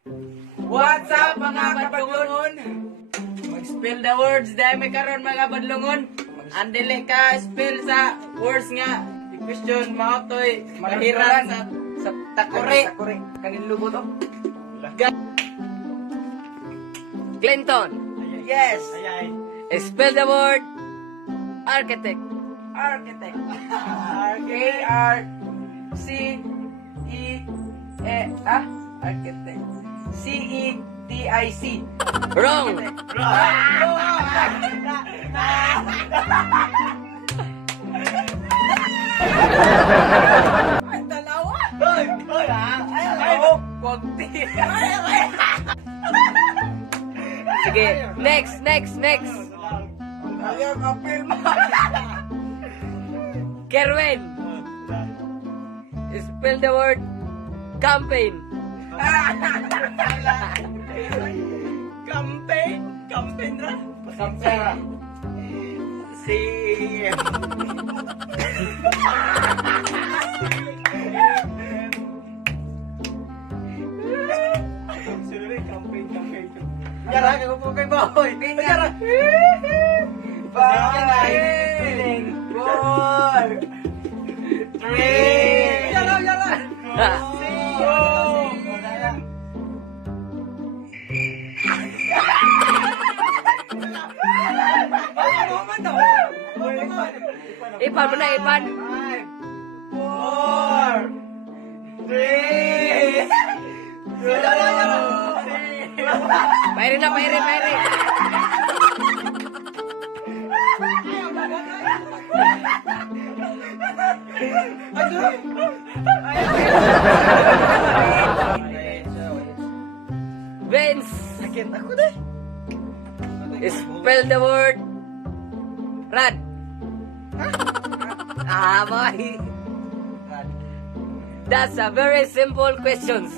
What's up mga kabadlungon? Mag-spell the words dahil may karon mga kabadlungon. Andili ka spell sa words nga. The question maotoy mahirap sa takore. Kanin lubot oh. Clinton, Yes. spell the word architect. Architect. Architect. CETIC. Wrong. Ay, dalawa. Ay, konti. Sige, next. Ayaw apil mo. Kerwin, spell the word campaign. Campaign ra. Campaign. Si Yara, kaya po kay Boy. Yara. Five, four, three. Yara. Ipan mo na, Ipan. Five, four, three, two, Pairi na. Vince, sakit ako deh. spell the word rad. Boy. That's a very simple questions.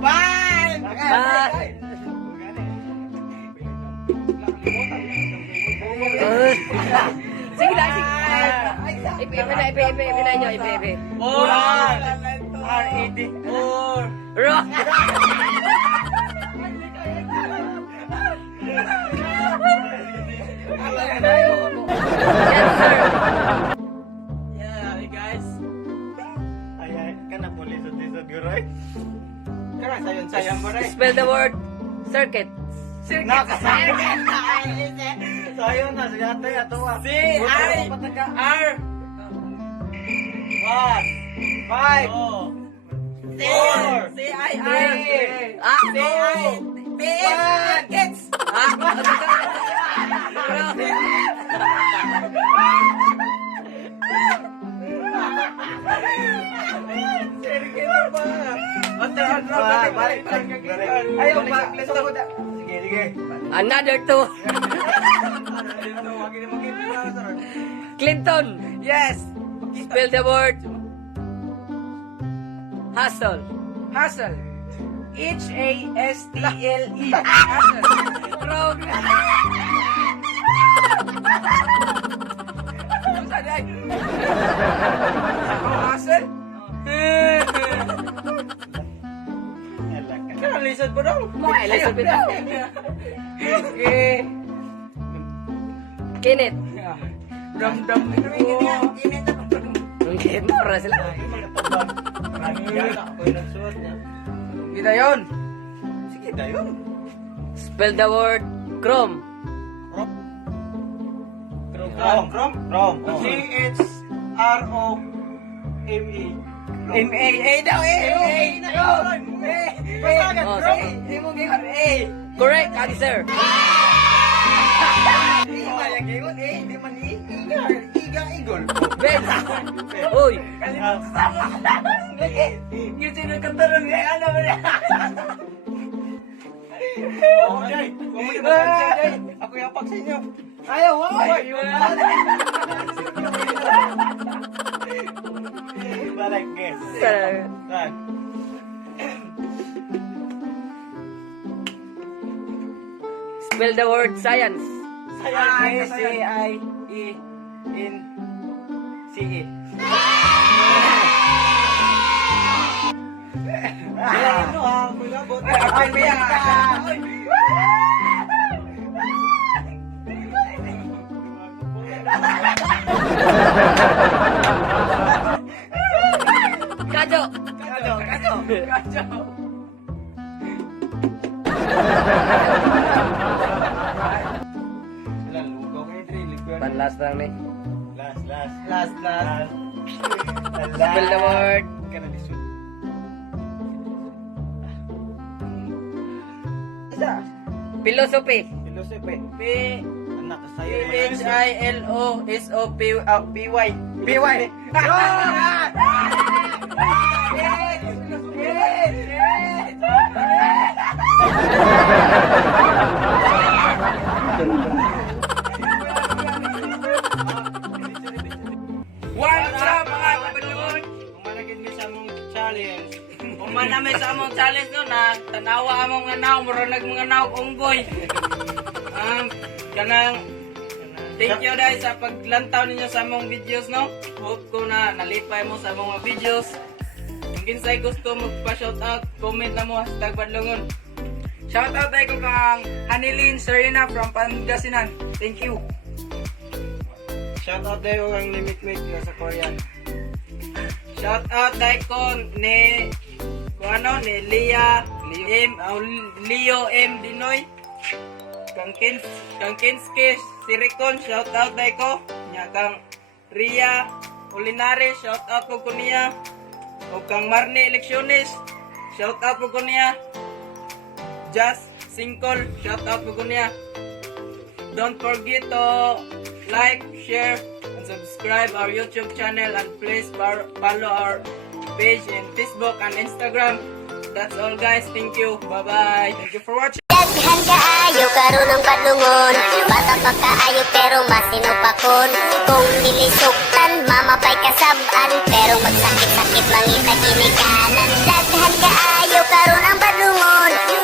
Five. Sige na. Ipin na nyo. Four. R-A-D. Four. Wrong. Yes, sir. Yeah, hey guys. Ay, kana pulis sa tisod guroy. Kara sayang mo rin. Spell the word circuit. Nakasayang. Sayo na siya tayo ato. C-I-R. One. Five. Four. C-I-R. C-I-P-S. Kids. Balik. Ayaw ba? Lista ko da. Sige. Another two. Clinton, Yes. spell the word hustle. Hustle. H-A-S-T-L-E. Hustle. Wrong. Ano sa day? Hustle? Kaya lisod mo daw. Ay, lisod mo daw. Okay. Kenneth. Dam-dam ko. Ang kemura sila. Kita yun. Sige dayon. Spell the word chrome. Rom. C-H-R-O-M-E. M-A. daw eh. Oh, sige. Hindi mo gingan eh. Correct answer. Hindi mayagingon eh. Hindi man iga-igol. Vince. Uy. Yung sinagkataron nga ano ba niya? Ako yung pag sa inyo. Ayaw, Balik, guess. Right. Spell the word science. C-I-E-N-C-E. Ay, biyak ka. Kadyo. Kacho. Panlast lang ni. Last. Spill the word. Kana lisod. Philosophy. Philosophy. P Anak sayo. P-H-I-L-O-S-O-P-Y. PY. What's up mga kabadlungon? Kumanagin mi sa mong challenge. Human namin sa among challenge no na tanawa among nga naw, mura mga naw unggoy. Kanang thank you guys sa paglantaw ninyo sa among videos no. Hope ko na nalipay mo sa mga videos. Kung kinsay gusto magpa-shoutout, comment na mo #badlungon. Shoutout tayo ko kang Hanilin Serena from Pangasinan. Thank you. Shout out dayo ang limit mate na sa Korean. Shoutout tayo ko ni Leo M Dinoy. Kang Kinski Sirikon, shoutout tayo ko. Nya kang Ria Ulinares, shoutout po ko niya. O kang Marnie Elecciones, shoutout po ko niya. Just Singkol, shoutout po ko niya. Don't forget to like, share, and subscribe our YouTube channel, and please follow our page in Facebook and Instagram. That's all guys, thank you, bye bye, thank you for watching. Daghan kaayo karon ang padlungon. Bata pa kaayo pero masinupakon. Kung nilisuktan, mamapay kasaban. Pero magsakit-sakit langit na kinikan.